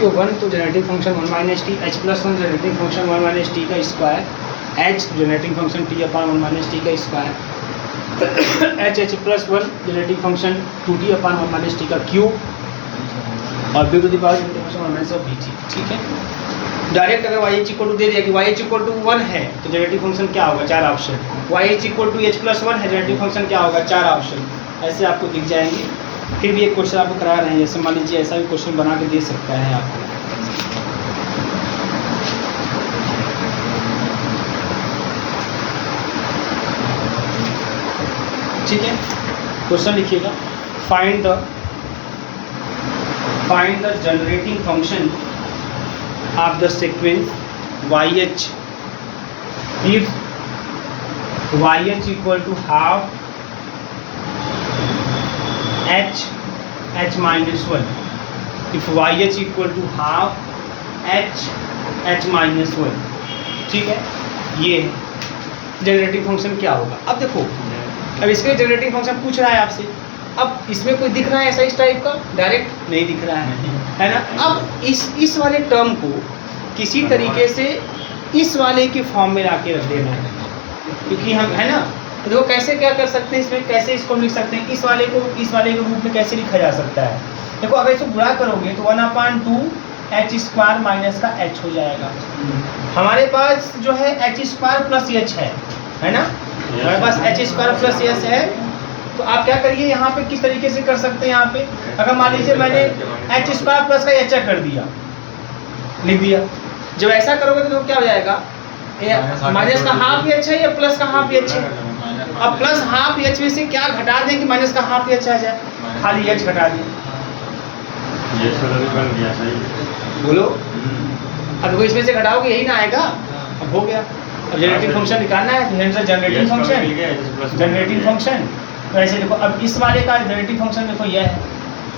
को 1 तो generating function 1 minus T, h plus 1 generating function 1 minus T का square, h generating function t upon 1 minus T का square, h plus 1 generating function 2t upon 1 minus T का cube, और b to the power generating function 1 minus bt। ठीक है, direct अगर y equal to दे दिया कि y equal to 1 है तो जनरेटिंग फंक्शन क्या होगा, 4 option, y equal to h plus 1 है जनरेटिंग फंक्शन क्या होगा, 4 ऑप्शन, ऐसे आपको दिख जाएंगे। फिर भी एक क्वेश्चन आपको करा रहे हैं, जैसे मान लीजिए ऐसा भी क्वेश्चन बना के दे सकता है आपको। ठीक है, क्वेश्चन लिखिएगा, find the generating function of the sequence YH if YH equal to half h minus 1, if YH equal to half h minus 1। ठीक है, ये जनरेटिंग फंक्शन क्या होगा। अब देखो, अब इसके जनरेटिंग फंक्शन पूछ रहा है आपसे, अब इसमें कोई दिख रहा है ऐसा इस टाइप का, डायरेक्ट नहीं दिख रहा है ना। अब इस वाले टर्म को किसी तरीके से इस वाले के फॉर्म में लाके रख देना है, क्योंकि हम है ना, तो देखो कैसे क्या कर सकते हैं इसमें, कैसे इसको लिख सकते हैं, इस वाले के रूप में कैसे लिखा जा सकता है। देखो अगर इसको गुणा करोगे तो 1/2 h स्क्वायर माइनस का h हो जाएगा। हमारे पास जो है h स्क्वायर प्लस h है ना, हमारे पास h स्क्वायर प्लस h है। तो आप क्या करिए यहाँ पे, किस तरीके से कर सकते हैं, यहाँ पे अगर मान लीजिए मैंने h स्क्वायर प्लस का h कर दिया, लिख दिया, जब ऐसा करोगे तो क्या हो जाएगा, माइनस का हाफ h है या प्लस का हाफ h है। अब प्लस हाफ h में से क्या घटा दें कि माइनस का हाफ h आ जाए, खाली h घटा दें, बोलो। अब देखो इसमें से घटाओगे यही ना आएगा, अब हो गया। अब जनरेटिंग फंक्शन निकालना है, जनरेटिंग फंक्शन तो ऐसे देखो, अब इस वाले का जनरेटिंग फंक्शन देखो यह है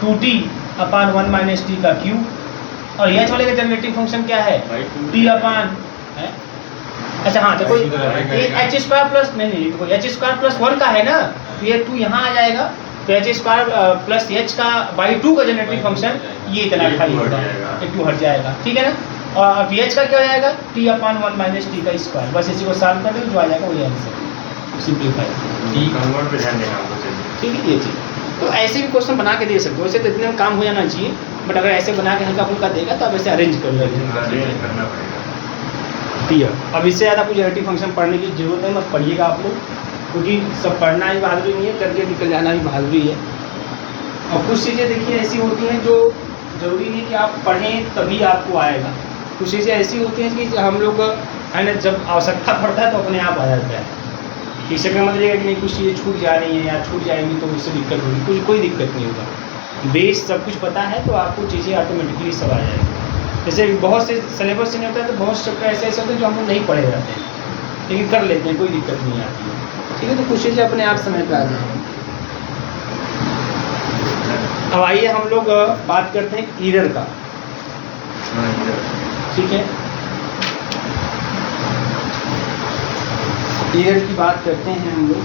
2t अपान 1 माइनस टी का क्यूब, और एच वाले का जनरेटिंग फंक्शन क्या है, t अपान है। अच्छा हाँ देखो, ये h स्क्वायर प्लस नहीं देखो h स्क्वायर प्लस 1 का है ना, तो ये 2 यहाँ आ जाएगा, तो h स्क्वायर प्लस h का बाई 2 का जनरेटिंग फंक्शन ये इतना खाली होगा, ये 2 हट जाएगा। ठीक है ना, और अब h का क्या हो जाएगा, t अपान 1 माइनस टी का स्क्वायर। बस इसी को सॉल्व कर दें, जो आ जाएगा वही आंसर, सिंपलीफाई। ठीक है, ये चीज़ तो ऐसे भी क्वेश्चन बना के दे सकते हो, वैसे तो इतने में काम हो जाना चाहिए, बट अगर ऐसे बना के हल्का फुल्का देगा तो आप ऐसे अरेंज कर लो। ठीक है, अब इससे ज़्यादा कुछ जनरेटिव फंक्शन पढ़ने की जरूरत है, मत पढ़िएगा आप लोग, क्योंकि सब पढ़ना ही बहादुरी नहीं है, करके निकल जाना भी बहादुरी है। और कुछ चीज़ें देखिए ऐसी होती हैं जो ज़रूरी नहीं कि आप पढ़ें तभी आपको आएगा, कुछ चीज़ें ऐसी होती हैं कि हम लोग है ना, जब आवश्यकता पड़ता है तो अपने आप आ जाता है। इससे क्या मतलब कि नहीं कुछ चीज़ें छूट जा रही हैं या छूट जाएंगी तो उससे दिक्कत होगी, कोई दिक्कत नहीं होगा। बेस सब कुछ पता है तो आपको चीज़ें ऑटोमेटिकली सब आ जाएगी। जैसे बहुत से सिलेबस से नहीं होता है तो बहुत चैप्टर ऐसे ऐसे होते हैं जो हम लोग नहीं पढ़े जाते हैं, लेकिन कर लेते हैं, कोई दिक्कत नहीं आती है। ठीक है, तो कुछ चीज़ें अपने आप समय पर आ जाएंगी। अब आइए हम लोग बात करते हैं ईरर का। ठीक है, ईरर की बात करते हैं हम लोग।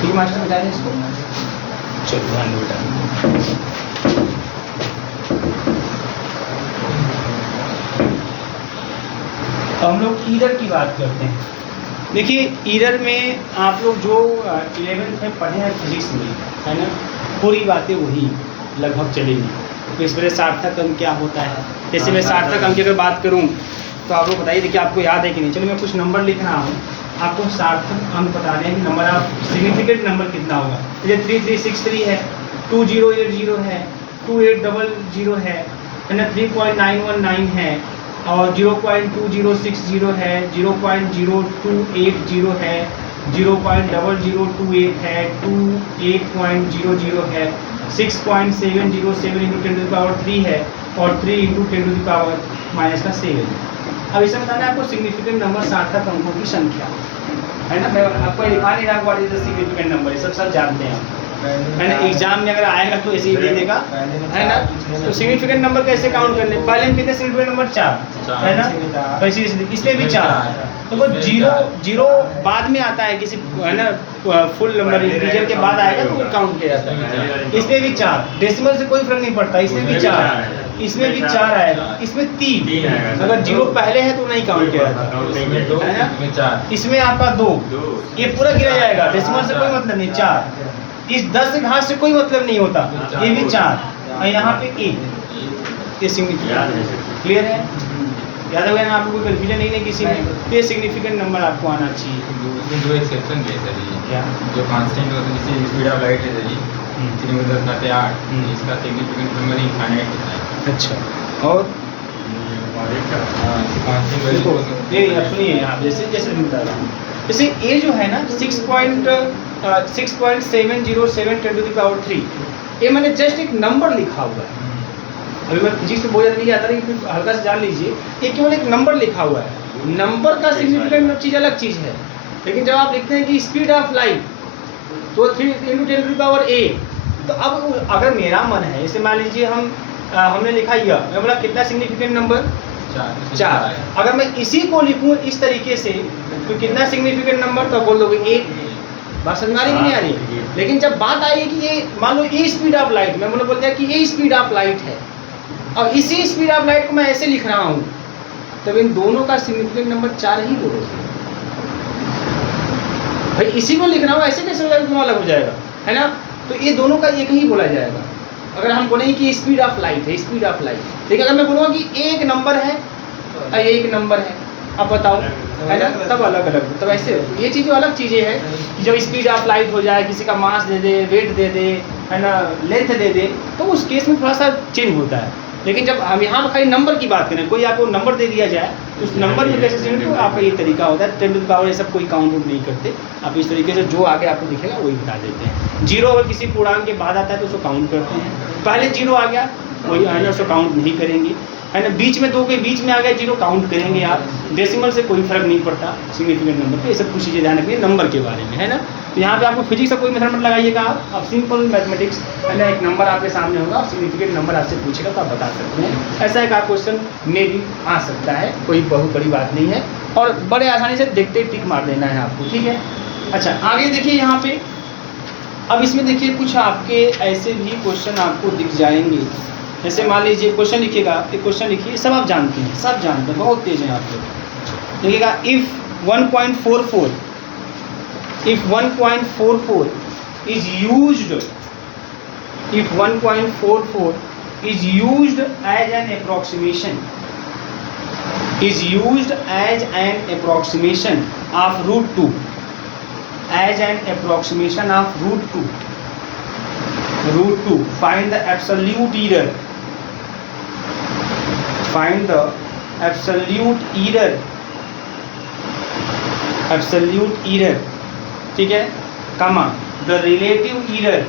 ठीक मास्टर बता दें इसको, चलो ध्यान बेटा। तो हम लोग ईरर की बात करते हैं। देखिए ईरर में आप लोग जो 11th में पढ़े हैं फिजिक्स में, है ना, पूरी बातें वही लगभग चलेंगी। तो इस वजह सार्थक अंक क्या होता है, जैसे मैं सार्थक अंक की अगर बात करूं तो आप लोग बताइए, देखिए आपको याद है कि नहीं। चलो मैं कुछ नंबर लिख रहा हूँ, आपको सार्थक अंक बता रहे हैं कि नंबर ऑफ सिग्निफिकेंट नंबर कितना होगा। जैसे 3363 है, 2080 है, 2800 है ना, 3919 है, और 0.2060 है, 0.0280 है, 0.0028 है, 28.00 है, 6.707 × 10⁻³ है, और 3 × 10⁻⁻7। अब इसमें बताना है आपको सिग्निफिकेंट नंबर, सार्थक अंकों की संख्या, है ना। मैं आपको लिखा नहीं रहा what is the significant number, ये सब जानते हैं। है ना, एग्जाम में अगर आएगा तो ऐसे ही दे देगा, है ना। तो सिग्निफिकेंट नंबर कैसे काउंट करने, पहले हम कितने सिग्निफिकेंट नंबर 4 है ना, तो इसमें भी 4, तो वो जीरो बाद में आता है किसी, है ना, फुल नंबर इंटीजर के बाद आएगा तो वो काउंट किया जाता है। इसमें भी 4, डेसिमल से कोई फर्क नहीं पड़ता, इसमें भी 4, इसमें भी 4 आएगा, इसमें 3, अगर 0 पहले है तो नहीं काउंट किया जाता, है ना। इसमें आपका 2, ये पूरा गिरा जाएगा, डेसिमल से कोई मतलब नहीं, 4, इस 10 से घात से कोई मतलब नहीं होता, ये भी 4, और यहाँ पे 1, ये सिग्निफिकेंट। क्लियर है, याद हो गया ना, आपको कोई कन्फ्यूजन नहीं है किसी में, तो ये सिग्निफिकेंट नंबर आपको आना चाहिए। उसमें जो एक्सेप्शन है सर जी, क्या जो कांस्टेंट होता है, जैसे स्पीड ऑफ लाइट है सर जी 3 × 10⁸, इसका सिग्निफिकेंट नंबर इनफाइनाइट होता है। अच्छा, और कांस्टेंट वैल्यू ये आप सुनिए, आप जैसे जैसे मैं बता रहा हूँ, जैसे ये जो है ना 6.707 10⁻³ ये मैंने जस्ट एक नंबर लिखा हुआ है। अभी मैं फिजिक्स में बहुत ज़्यादा नहीं आता, लेकिन हल्का से जान लीजिए, ये केवल एक नंबर लिखा हुआ है। नंबर का सिग्निफिकेंट चीज़ अलग चीज़ है, लेकिन जब आप लिखते हैं कि स्पीड ऑफ लाइट तो 3 × 10⁸, तो अब अगर मेरा मन है, जैसे मान लीजिए हमने लिखा यह, मैं बोला कितना सिग्निफिकेंट नंबर 4, अगर मैं इसी को लिखूँ इस तरीके से तो कितना सिग्निफिकेंट नंबर, तो बोल दोगे 1। बात समझ में आ रही कि नहीं आ रही? लेकिन जब बात आई कि ये मान लो ये स्पीड ऑफ लाइट, मैं बोल दिया कि ये स्पीड ऑफ लाइट है, और इसी स्पीड ऑफ लाइट को मैं ऐसे लिख रहा हूँ, तब इन दोनों का सिग्निफिकेंट नंबर 4 ही बोलोगे। भाई इसी को लिख रहा हूँ, ऐसे कैसे अलग हो जाएगा, है ना। तो ये दोनों का एक ही बोला जाएगा। अगर हम बोलेंगे कि स्पीड ऑफ लाइट है, स्पीड ऑफ लाइट, लेकिन अगर मैं बोलूँगा कि एक नंबर है और एक नंबर है, अब बताओ, है ना, तब अलग अलग, तब ऐसे ये चीज़ें अलग चीज़ें हैं कि जब स्पीड ऑफ लाइट हो जाए, किसी का मास दे दे, वेट दे दे, है ना, लेंथ दे दे, तो उस केस में थोड़ा सा चेंज होता है। लेकिन जब हम यहाँ पर खाली नंबर की बात करें, कोई आपको नंबर दे दिया जाए तो उस नंबर में कैसे चेंज, तो आपका ये तरीका होता है। 10⁻, ये सब कोई काउंट नहीं करते, आप इस तरीके से जो आगे आपको दिखेगा वही बता देते हैं। 0 अगर किसी पूर्णांक के बाद आता है तो उसको काउंट करते हैं, पहले 0 आ गया वही, है ना, उसको काउंट नहीं करेंगे, है ना। बीच में 2 के बीच में आ गया 0, काउंट करेंगे आप। डेसिमल से कोई फर्क नहीं पड़ता सिग्निफिकेंट नंबर पे, ये सब कुछ चीज़ें ध्यान रखिए नंबर के बारे में, है ना। तो यहाँ पे आपको फिजिक्स का कोई मेथड मत लगाइएगा, आप सिंपल मैथमेटिक्स, है ना, एक नंबर आपके सामने होगा और सिग्निफिकेंट नंबर आपसे पूछेगा तो आप बता सकते हैं। ऐसा एक आप क्वेश्चन में भी आ सकता है, कोई बहुत बड़ी बात नहीं है, और बड़े आसानी से देखते ही टिक मार देना है आपको, ठीक है। अच्छा, आगे देखिए यहाँ पे, अब इसमें देखिए कुछ आपके ऐसे भी क्वेश्चन आपको दिख जाएंगे। जैसे मान लीजिए क्वेश्चन लिखिएगा, एक क्वेश्चन लिखिए, सब आप जानते हैं, सब जानते हैं, बहुत तेज हैं आप लोग। देखिएगा, if 1.44 is used, if 1.44 is used as an approximation, is used as an approximation of √2, as an approximation of √2, find the absolute error, find the absolute error, ठीक है, कमा the relative error,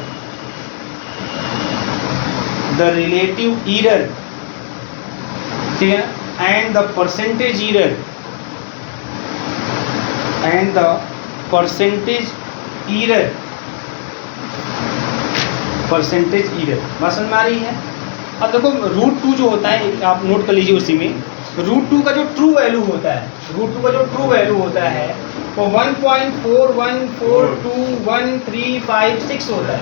ठीक है, and the percentage error, बात समझ में आ रही है। अब देखो √2 जो होता है, आप नोट कर लीजिए, उसी में √2 का जो ट्रू वैल्यू होता है, वो 1.41421356 होता है,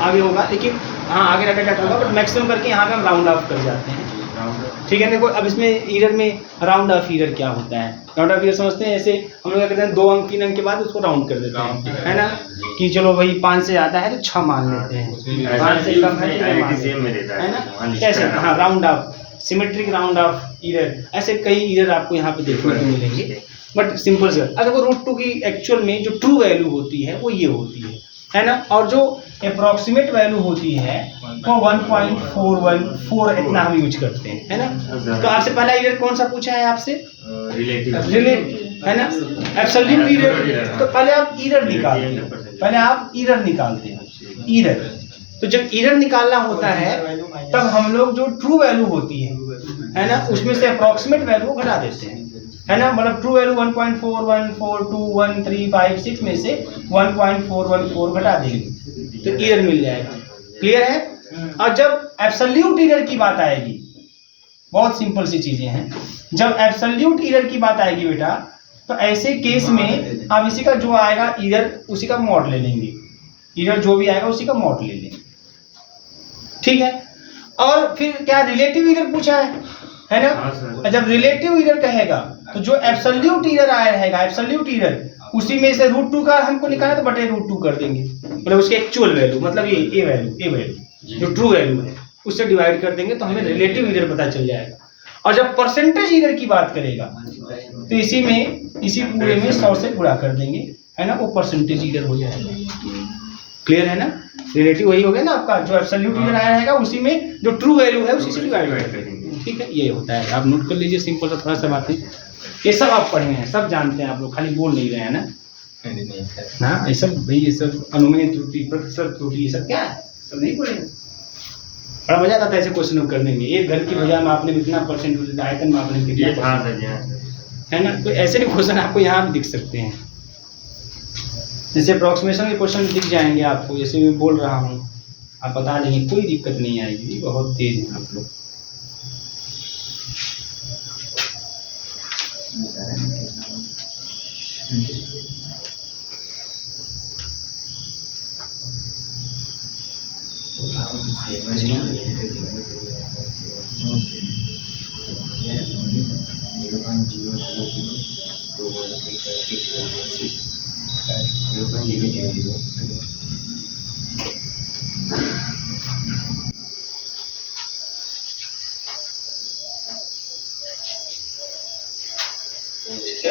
आगे होगा, लेकिन हाँ आगे डाटा होगा, बट मैक्सिमम करके यहाँ पे हम राउंड ऑफ कर जाते हैं, ठीक है। देखो अब इसमें ईरर में राउंड ऑफ ईरर क्या होता है, राउंड ऑफ ईरर समझते हैं, ऐसे हम लोग क्या करते हैं, 2 अंक 3 अंक के बाद उसको राउंड कर देते हैं, है ना, कि चलो भाई 5 से ज़्यादा है तो 6 मान लेते हैं, 5 से कम है ना, कैसे, हाँ, round of, symmetric round of error, ऐसे कई ईरर आपको यहाँ पे देखने को मिलेंगे, बट सिंपल से। अब देखो √2 की एक्चुअल में जो ट्रू वैल्यू होती है वो ये होती है ना, और जो अप्रॉक्सीमेट वैल्यू होती है वो 1.414 इतना हम यूज करते हैं, है ना। तो आपसे पहला ईरर कौन सा पूछा है आपसे, रिलेटिव, है ना, एब्सोल्यूट ईरर। तो पहले आप ईरर निकालते हैं, ईरर। तो जब ईरर निकालना होता है तब हम लोग जो ट्रू वैल्यू होती है ना, उसमें से अप्रॉक्सीमेट वैल्यू घटा देते हैं, है ना, मतलब ट्रू वैल्यू 1.41421356 में से 1.414 घटा देंगे तो ईरर मिल जाएगा। क्लियर है? और जब एब्सोल्यूट ईरर की बात आएगी, बहुत सिंपल सी चीजें हैं, जब एब्सोल्यूट ईरर की बात आएगी बेटा, तो ऐसे केस में आप इसी का जो आएगा ईरर उसी का मॉड ले लेंगे, ईरर जो भी आएगा उसी का मॉड ले लेंगे। ठीक है? और फिर क्या रिलेटिव ईरर पूछा है ना? जब रिलेटिव ईरर कहेगा तो जो एब्सोल्यूट ईरर आया रहेगा, एब्सोल्यूट ईरर उसी में से √2 का हमको निकालना तो बटे √2 कर देंगे, मतलब उसके एक्चुअल वैल्यू, मतलब ये वैल्यू जो ट्रू वैल्यू है उससे डिवाइड कर देंगे तो हमें रिलेटिव ईरर पता चल जाएगा। और जब परसेंटेज ईरर की बात करेगा तो इसी पूरे में 100 से गुणा कर देंगे, है ना, वो परसेंटेज ईरर हो जाएगा। क्लियर है ना? रिलेटिव वही हो गया ना आपका, जो एब्सोल्यूट ईरर आया रहेगा उसी में जो ट्रू वैल्यू है उसी से डिवाइड कर देंगे। ठीक है, ये होता है, आप नोट कर लीजिए, सिंपल सा थोड़ा सा बातें, ये सब आप पढ़े हैं, सब जानते हैं आप लोग, खाली बोल नहीं रहे हैं ना। हाँ, ये सब भाई, ये सब अनुमेय त्रुटि, प्रतिशत त्रुटि, ये सब क्या है, सब नहीं पढ़े। बड़ा मजा आता है ऐसे क्वेश्चन करने में। एक घर की भुजा में आपने कितना परसेंट, आयतन में आपने कितना, है ना, तो ऐसे भी क्वेश्चन आपको यहाँ भी दिख सकते हैं। जैसे अप्रोक्सीमेशन के क्वेश्चन दिख जाएंगे आपको, जैसे मैं बोल रहा हूँ आप बता देंगे, कोई दिक्कत नहीं आएगी, बहुत तेज हैं आप लोग।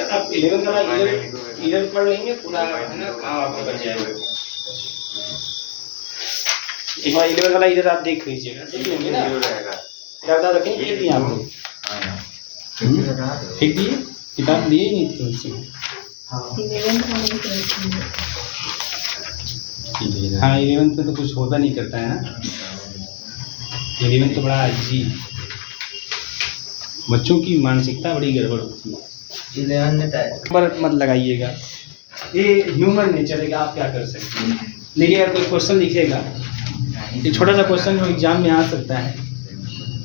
आप 11 वाला इधर पढ़ लेंगे पूरा, है ना, काम आपका बन जाएगा। एक बार 11 वाला इधर आप देख लीजिएगा, देख लेंगे ना, ज़्यादा रखेंगे, फेंक दिए आप लोग, फेंक दिए, किताब लिए नहीं थे उससे। हाँ, 11 में तो कुछ होता नहीं करता है ना, 11 तो बड़ा अजीब, बच्चों की मानसिकता बड़ी गड़बड़ होती है। मत लगाइएगा, ये ह्यूमन नेचर है, आप क्या कर सकते हैं। देखिए अगर कोई क्वेश्चन लिखेगा, ये छोटा सा क्वेश्चन जो एग्जाम में आ सकता है,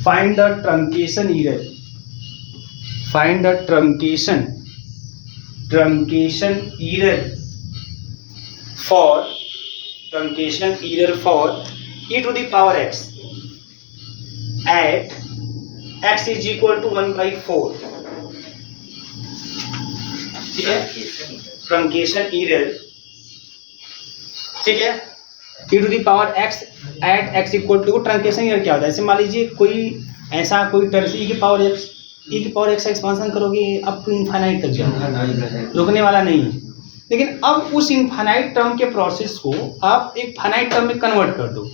find the truncation error, find the truncation error for e to the power x at x is equal to 1/4। ठीक है, ट्रंकेशन ईरर, ठीक है, e to the power x at x equal to, truncation error क्या होता है? जैसे मान लीजिए कोई ऐसा कोई टर्म e की पावर x एक्सपांशन करोगे अब टू इनफाइनाइट तक जाओगे, रुकने वाला नहीं है। लेकिन अब उस इनफाइनाइट टर्म के प्रोसेस को आप एक फाइनाइट टर्म में कन्वर्ट कर दो,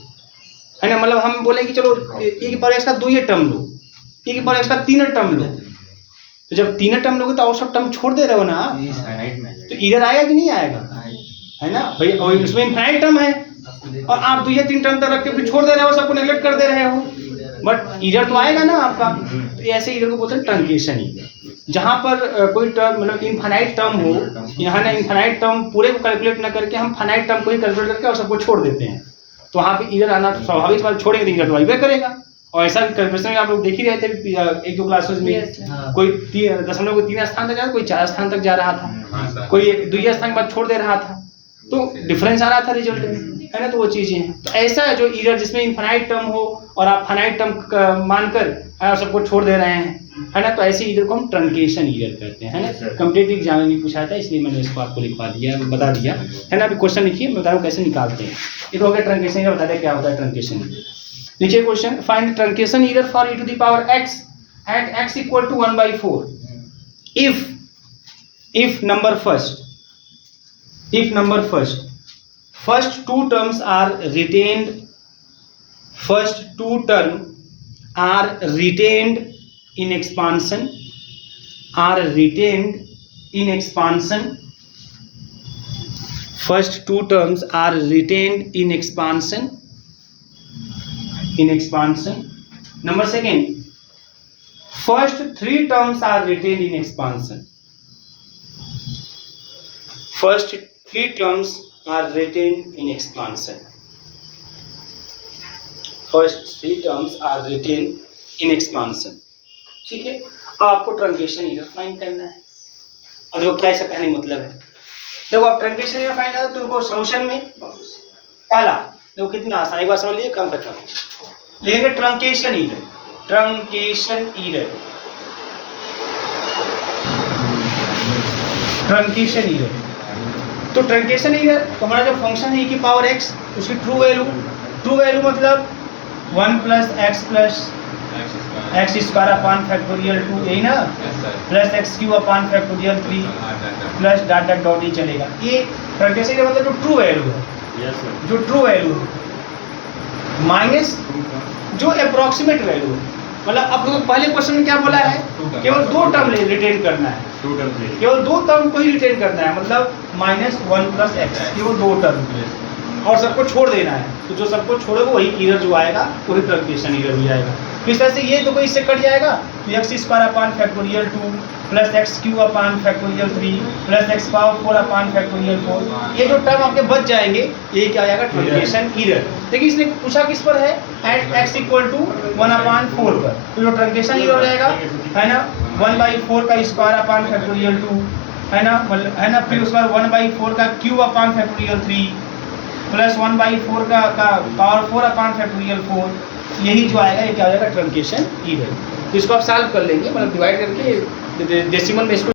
है ना, मतलब हम बोले कि चलो e की पावर x का 2 टर्म लो, e की पावर x का 3 टर्म लो, तो जब 3 टर्म लोगे तो और सब टर्म छोड़ दे रहे हो ना, तो इधर आएगा कि नहीं आएगा, है ना भाई, और उसमें इनफाइनाइट टर्म है और आप 2 या 3 टर्म तक रख के फिर छोड़ दे रहे हो, सबको नेगलेक्ट कर दे रहे हो, बट इधर तो आएगा ना आपका। तो ऐसे इधर को बोलते हैं ट्रंकेशन ईरर, जहाँ पर कोई टर्म मतलब इनफाइनाइट टर्म हो, यहाँ ना इनफाइनाइट टर्म पूरे को कैलकुलेट ना करके हम फाइनाइट टर्म को ही कैलकुलेट करके और सबको छोड़ देते हैं, तो वहाँ पे इधर आना स्वाभाविक बात, छोड़ेंगे तो इधर तो आइबे करेगा। और ऐसा कैलकुलेशन में आप लोग देख ही रहे थे 1-2 क्लासेस में, कोई 3 स्थान तक जा रहा था, कोई 4 स्थान तक जा रहा था, कोई 2 स्थान के बाद छोड़ दे रहा था, तो डिफरेंस आ रहा था रिजल्ट में, है ना, तो वो चीज़ें हैं। तो ऐसा है जो ईरर जिसमें इनफाइनाइट टर्म हो और आप फाइनाइट टर्म मानकर सबको छोड़ दे रहे हैं, है ना, तो ऐसे ईरर को हम ट्रंकेशन ईरर कहते हैं, है ना। कम्पिटिटिव एग्जाम में भी पूछा था, इसलिए मैंने इसको आपको लिखवा दिया, बता दिया, है ना। अभी क्वेश्चन लिखिए, मैं बता रहा हूँ कैसे निकालते हैं। ये तो हो गया ट्रंकेशन ईरर, बता दें क्या होता है ट्रंकेशन ईरर। नीचे question, find truncation error for e to the power x at x equal to 1/4 if number first 2 terms are retained, first 2 terms are retained in expansion, first 2 terms are retained in expansion. Number second, first three terms are written in expansion. First three terms are written in expansion. First three terms are written in expansion. ठीक है. अब आपको truncation error find करना है. और देखो क्या इसका कहने का मतलब है. देखो आप ट्रंकेशन एरर फाइंड करो तो देखो सॉल्यूशन में पहला देखो कितना आसान, एक बार समझ लीजिए, काम करता हूँ. लिखेंगे truncation error. Truncation error. Truncation error. तो ट्रंकेशन एरर तो हमारा जो फंक्शन है e की पावर x, उसकी ट्रू वैल्यू मतलब 1 plus X plus X square upon factorial 2 यही ना, plus X cube upon factorial 3 plus dot dot dot ही चलेगा. ये ट्रंकेशन का मतलब जो ट्रू वैल्यू है, जो ट्रू वैल्यू है माइनस जो अप्रोक्सीमेट वैल्यू है. मतलब अब लोग पहले क्वेश्चन में क्या बोला है, केवल दो टर्म रिटेन करना है, केवल दो टर्म को ही रिटेन करना है, मतलब -1 प्लस एक्स, केवल दो टर्म, और सबको छोड़ देना है. तो जो सबको छोड़ेगा वही एरर जो आएगा वही ट्रंकेशन एरर हो जाएगा. इस तरह से ये तो इससे कट जाएगा तो X square upon factorial 2 plus X cube upon factorial 3 plus X power 4 upon factorial 4, ये जो टर्म आपके बच जाएंगे ये क्या आ जाएगा ट्रंकेशन एरर. देखिए इसने पूछा किस पर है, एट एक्स इक्वल टू 1/4 पर. तो जो ट्रंकेशन एरर हो जाएगा है ना 1/4 का स्क्वायर अपान फैक्टोरियल 2 है ना, फिर उसके बाद 1/4 का क्यूब अपान फैक्टोरियल 3 प्लस 1/4 का पावर 4 अपान फैक्टोरियल 4. यही जो आएगा ये क्या हो जाएगा ट्रंकेशन एरर. तो इसको आप सॉल्व कर लेंगे, मतलब डिवाइड करके डेसिमल में इसको